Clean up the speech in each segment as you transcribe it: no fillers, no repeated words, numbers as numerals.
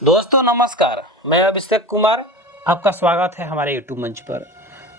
दोस्तों नमस्कार, मैं अभिषेक कुमार। आपका स्वागत है हमारे यूट्यूब मंच पर।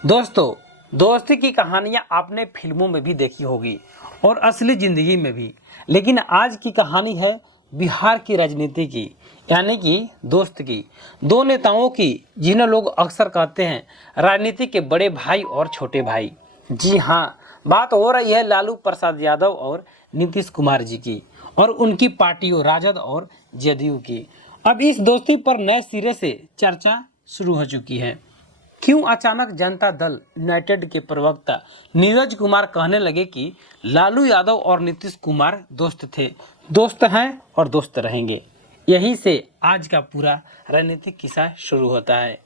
दोस्तों, दोस्ती की कहानियां आपने फिल्मों में भी देखी होगी और असली ज़िंदगी में भी, लेकिन आज की कहानी है बिहार की राजनीति की, यानी कि दोस्त की। दो नेताओं की, जिन्हें लोग अक्सर कहते हैं राजनीति के बड़े भाई और छोटे भाई। जी हाँ, बात हो रही है लालू प्रसाद यादव और नीतीश कुमार जी की, और उनकी पार्टियों राजद और जदयू की। अब इस दोस्ती पर नए सिरे से चर्चा शुरू हो चुकी है। क्यों अचानक जनता दल यूनाइटेड के प्रवक्ता नीरज कुमार कहने लगे कि लालू यादव और नीतीश कुमार दोस्त थे, दोस्त हैं और दोस्त रहेंगे। यहीं से आज का पूरा राजनीतिक किस्सा शुरू होता है।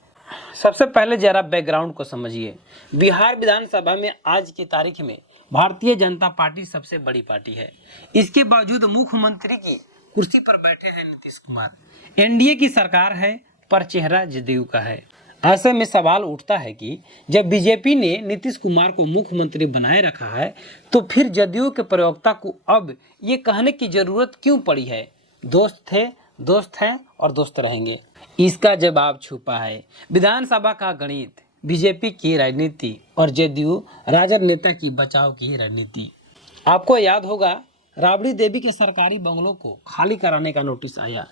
सबसे पहले जरा बैकग्राउंड को समझिए। बिहार विधानसभा में आज की तारीख में भारतीय जनता पार्टी सबसे बड़ी पार्टी है। इसके बावजूद मुख्यमंत्री की कुर्सी पर बैठे हैं नीतीश कुमार। एनडीए की सरकार है, पर चेहरा जदयू का है। ऐसे में सवाल उठता है कि जब बीजेपी ने नीतीश कुमार को मुख्यमंत्री बनाए रखा है, तो फिर जदयू के प्रवक्ता को अब ये कहने की जरूरत क्यों पड़ी है, दोस्त थे, दोस्त हैं और दोस्त रहेंगे। इसका जवाब छुपा है विधानसभा का गणित, बीजेपी की राजनीति और जदयू राजद नेता की बचाव की रणनीति। आपको याद होगा, राबड़ी देवी के सरकारी बंगलों को खाली कराने का नोटिस आया।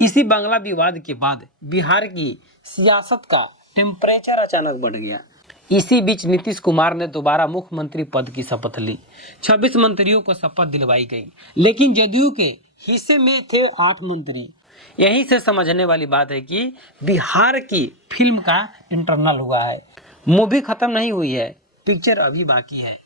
इसी बंगला विवाद के बाद बिहार की सियासत का टेम्परेचर अचानक बढ़ गया। इसी बीच नीतीश कुमार ने दोबारा मुख्यमंत्री पद की शपथ ली। 26 मंत्रियों को शपथ दिलवाई गई, लेकिन जदयू के हिस्से में थे 8 मंत्री। यहीं से समझने वाली बात है कि बिहार की फिल्म का इंटरनल हुआ है। मूवी खत्म नहीं हुई है, पिक्चर अभी बाकी है।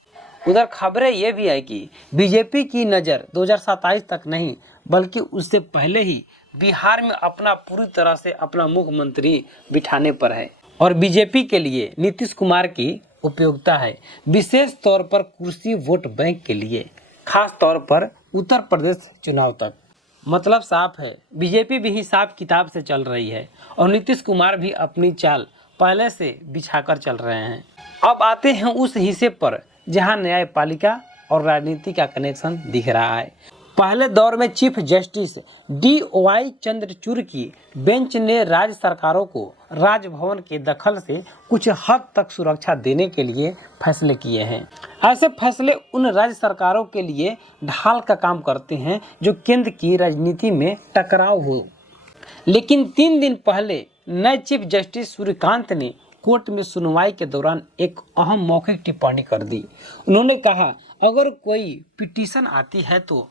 उधर खबरें ये भी है कि बीजेपी की नज़र 2027 तक नहीं, बल्कि उससे पहले ही बिहार में अपना पूरी तरह से अपना मुख्यमंत्री बिठाने पर है। और बीजेपी के लिए नीतीश कुमार की उपयोगिता है, विशेष तौर पर कुर्सी वोट बैंक के लिए, खास तौर पर उत्तर प्रदेश चुनाव तक। मतलब साफ है, बीजेपी भी हिसाब किताब से चल रही है और नीतीश कुमार भी अपनी चाल पहले से बिछाकर चल रहे हैं। अब आते हैं उस हिस्से पर जहां न्यायपालिका और राजनीति का कनेक्शन दिख रहा है। पहले दौर में चीफ जस्टिस DY चंद्रचूड़ की बेंच ने राज्य सरकारों को राजभवन के दखल से कुछ हद तक सुरक्षा देने के लिए फैसले किए हैं। ऐसे फैसले उन राज्य सरकारों के लिए ढाल का काम करते हैं जो केंद्र की राजनीति में टकराव हो। लेकिन 3 दिन पहले नए चीफ जस्टिस सूर्यकांत ने कोर्ट में सुनवाई के दौरान एक अहम मौखिक टिप्पणी कर दी। उन्होंने कहा, अगर कोई पिटीशन आती है तो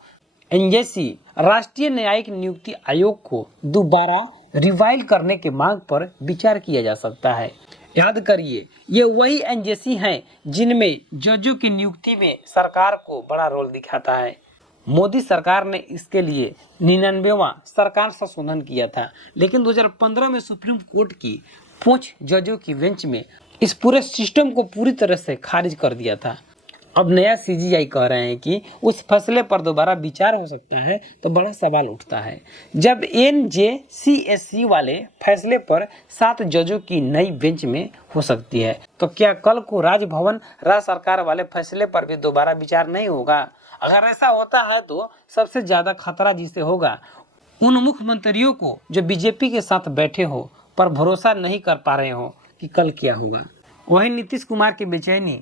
एनजेसी राष्ट्रीय न्यायिक नियुक्ति आयोग को दोबारा रिवाइल करने के मांग पर विचार किया जा सकता है। याद करिए, ये वही एनजेसी हैं जिनमें जजों की नियुक्ति में सरकार को बड़ा रोल दिखाता है। मोदी सरकार ने इसके लिए 99वां सरकार संशोधन किया था, लेकिन 2015 में सुप्रीम कोर्ट की 5 जजों की बेंच में इस पूरे सिस्टम को पूरी तरह से खारिज कर दिया था। अब नया CGI कह रहे हैं कि उस फैसले पर दोबारा विचार हो सकता है, तो बड़ा सवाल उठता है। जब NJCSC वाले फैसले पर 7 जजों की नई बेंच में हो सकती है, तो क्या कल को राजभवन राज्य सरकार वाले फैसले पर भी दोबारा विचार नहीं होगा? अगर ऐसा होता है तो सबसे ज़्यादा खतरा जिसे होगा उन मुख्यमंत्रियों को जो बीजेपी के साथ बैठे हो पर भरोसा नहीं कर पा रहे हो कि कल क्या होगा। वहीं नीतीश कुमार की बेचैनी,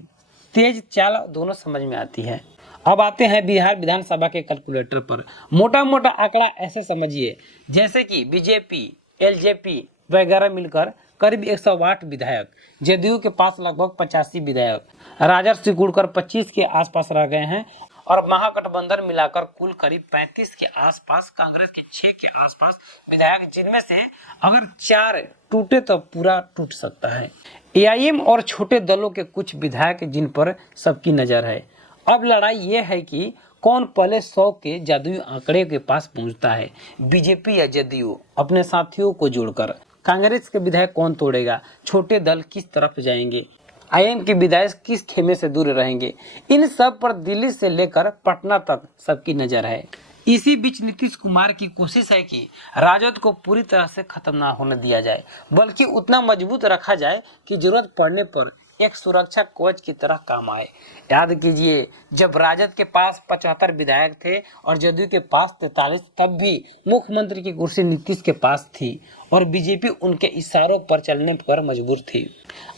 तेज चाल दोनों समझ में आती है। अब आते हैं बिहार विधानसभा के कैलकुलेटर पर। मोटा मोटा आंकड़ा ऐसे समझिए जैसे कि बीजेपी, LJP वगैरह मिलकर करीब 108 विधायक, जदयू के पास लगभग 85 विधायक, राजद सिकुड़कर 25 के आसपास रह गए हैं, और महागठबंधन मिलाकर कुल करीब 35 के आसपास, कांग्रेस के 6 के आसपास विधायक, जिनमें से अगर 4 टूटे तो पूरा टूट सकता है। AIM और छोटे दलों के कुछ विधायक जिन पर सबकी नजर है। अब लड़ाई ये है कि कौन पहले 100 के जादुई आंकड़े के पास पहुंचता है, बीजेपी या जदयू अपने साथियों को जोड़कर। कांग्रेस के विधायक कौन तोड़ेगा, छोटे दल किस तरफ जाएंगे, IM के विधायक किस खेमे से दूर रहेंगे, इन सब पर दिल्ली से लेकर पटना तक सबकी नजर है। इसी बीच नीतीश कुमार की कोशिश है कि राजद को पूरी तरह से खत्म ना होने दिया जाए, बल्कि उतना मजबूत रखा जाए कि जरूरत पड़ने पर एक सुरक्षा कवच की तरह काम आए। याद कीजिए, जब राजद के पास 75 विधायक थे और जदयू के पास 43, तब भी मुख्यमंत्री की कुर्सी नीतीश के पास थी और बीजेपी उनके इशारों पर चलने पर मजबूर थी।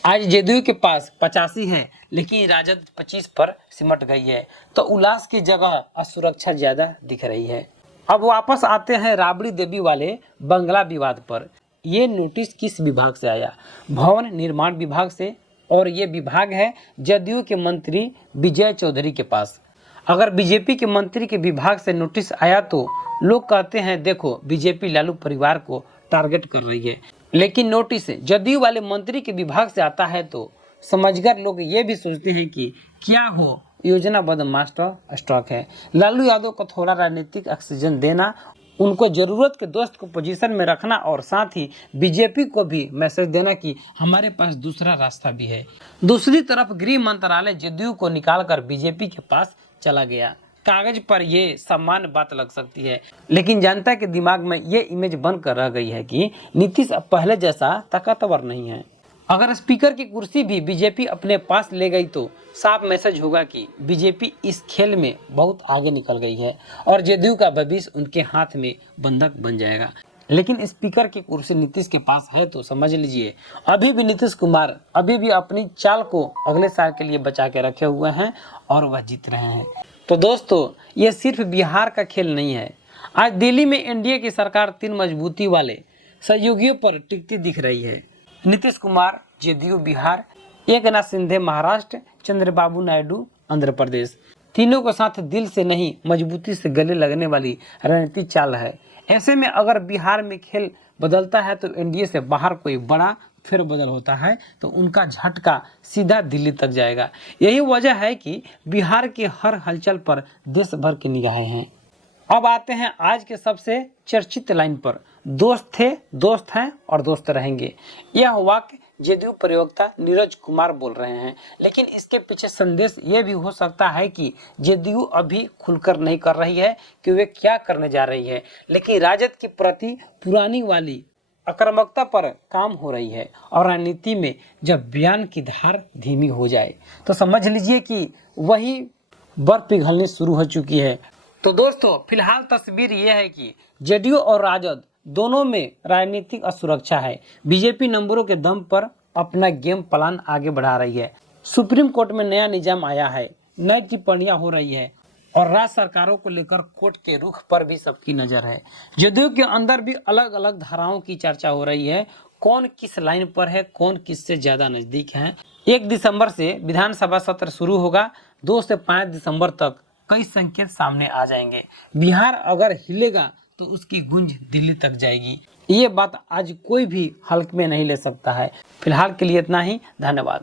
आज जदयू के पास 85 है, लेकिन राजद 25 पर सिमट गई है, तो उल्लास की जगह असुरक्षा ज्यादा दिख रही है। अब वापस आते हैं राबड़ी देवी वाले बंगला विवाद पर। ये नोटिस किस विभाग से आया? भवन निर्माण विभाग से, और ये विभाग है जदयू के मंत्री विजय चौधरी के पास। अगर बीजेपी के मंत्री के विभाग से नोटिस आया तो लोग कहते हैं देखो बीजेपी लालू परिवार को टारगेट कर रही है, लेकिन नोटिस जदयू वाले मंत्री के विभाग से आता है तो समझकर लोग ये भी सोचते हैं कि क्या हो योजनाबद्ध मास्टर स्ट्रोक है। लालू यादव को थोड़ा राजनीतिक ऑक्सीजन देना, उनको जरूरत के दोस्त को पोजीशन में रखना और साथ ही बीजेपी को भी मैसेज देना कि हमारे पास दूसरा रास्ता भी है। दूसरी तरफ गृह मंत्रालय जदयू को निकालकर बीजेपी के पास चला गया। कागज पर ये सामान्य बात लग सकती है, लेकिन जनता के दिमाग में ये इमेज बनकर रह गई है कि नीतीश अब पहले जैसा ताकतवर नहीं है। अगर स्पीकर की कुर्सी भी बीजेपी अपने पास ले गई तो साफ मैसेज होगा कि बीजेपी इस खेल में बहुत आगे निकल गई है और जदयू का भविष्य उनके हाथ में बंधक बन जाएगा। लेकिन स्पीकर की कुर्सी नीतीश के पास है तो समझ लीजिए अभी भी नीतीश कुमार अभी भी अपनी चाल को अगले साल के लिए बचा के रखे हुए हैं और वह जीत रहे हैं। तो दोस्तों, ये सिर्फ बिहार का खेल नहीं है। आज दिल्ली में एनडीए की सरकार 3 मजबूती वाले सहयोगियों पर टिकती दिख रही है। नीतीश कुमार जदयू बिहार, एकनाथ शिंदे महाराष्ट्र, चंद्रबाबू नायडू आंध्र प्रदेश। तीनों को साथ दिल से नहीं मजबूती से गले लगने वाली रणनीति चाल है। ऐसे में अगर बिहार में खेल बदलता है तो एनडीए से बाहर कोई बड़ा फेरबदल होता है तो उनका झटका सीधा दिल्ली तक जाएगा। यही वजह है कि बिहार के हर हलचल पर देश भर की निगाहें हैं। अब आते हैं आज के सबसे चर्चित लाइन पर। दोस्त थे, दोस्त हैं और दोस्त रहेंगे। यह वाक्य जदयू प्रवक्ता नीरज कुमार बोल रहे हैं, लेकिन इसके पीछे संदेश ये भी हो सकता है कि जदयू अभी खुलकर नहीं कर रही है कि वे क्या करने जा रही है, लेकिन राजद के प्रति पुरानी वाली आक्रामकता पर काम हो रही है। और राजनीति में जब बयान की धार धीमी हो जाए तो समझ लीजिए कि वही बर्फ पिघलनी शुरू हो चुकी है। तो दोस्तों, फिलहाल तस्वीर यह है कि जदयू और राजद दोनों में राजनीतिक असुरक्षा है। बीजेपी नंबरों के दम पर अपना गेम प्लान आगे बढ़ा रही है। सुप्रीम कोर्ट में नया निजाम आया है, नई टिप्पणियां हो रही है और राज्य सरकारों को लेकर कोर्ट के रुख पर भी सबकी नजर है। जदयू के अंदर भी अलग अलग धाराओं की चर्चा हो रही है, कौन किस लाइन पर है, कौन किससे ज्यादा नजदीक है। 1 दिसंबर से विधानसभा सत्र शुरू होगा। 2 से 5 दिसंबर तक कई संकेत सामने आ जाएंगे। बिहार अगर हिलेगा तो उसकी गूंज दिल्ली तक जाएगी। ये बात आज कोई भी हल्के में नहीं ले सकता है। फिलहाल के लिए इतना ही। धन्यवाद।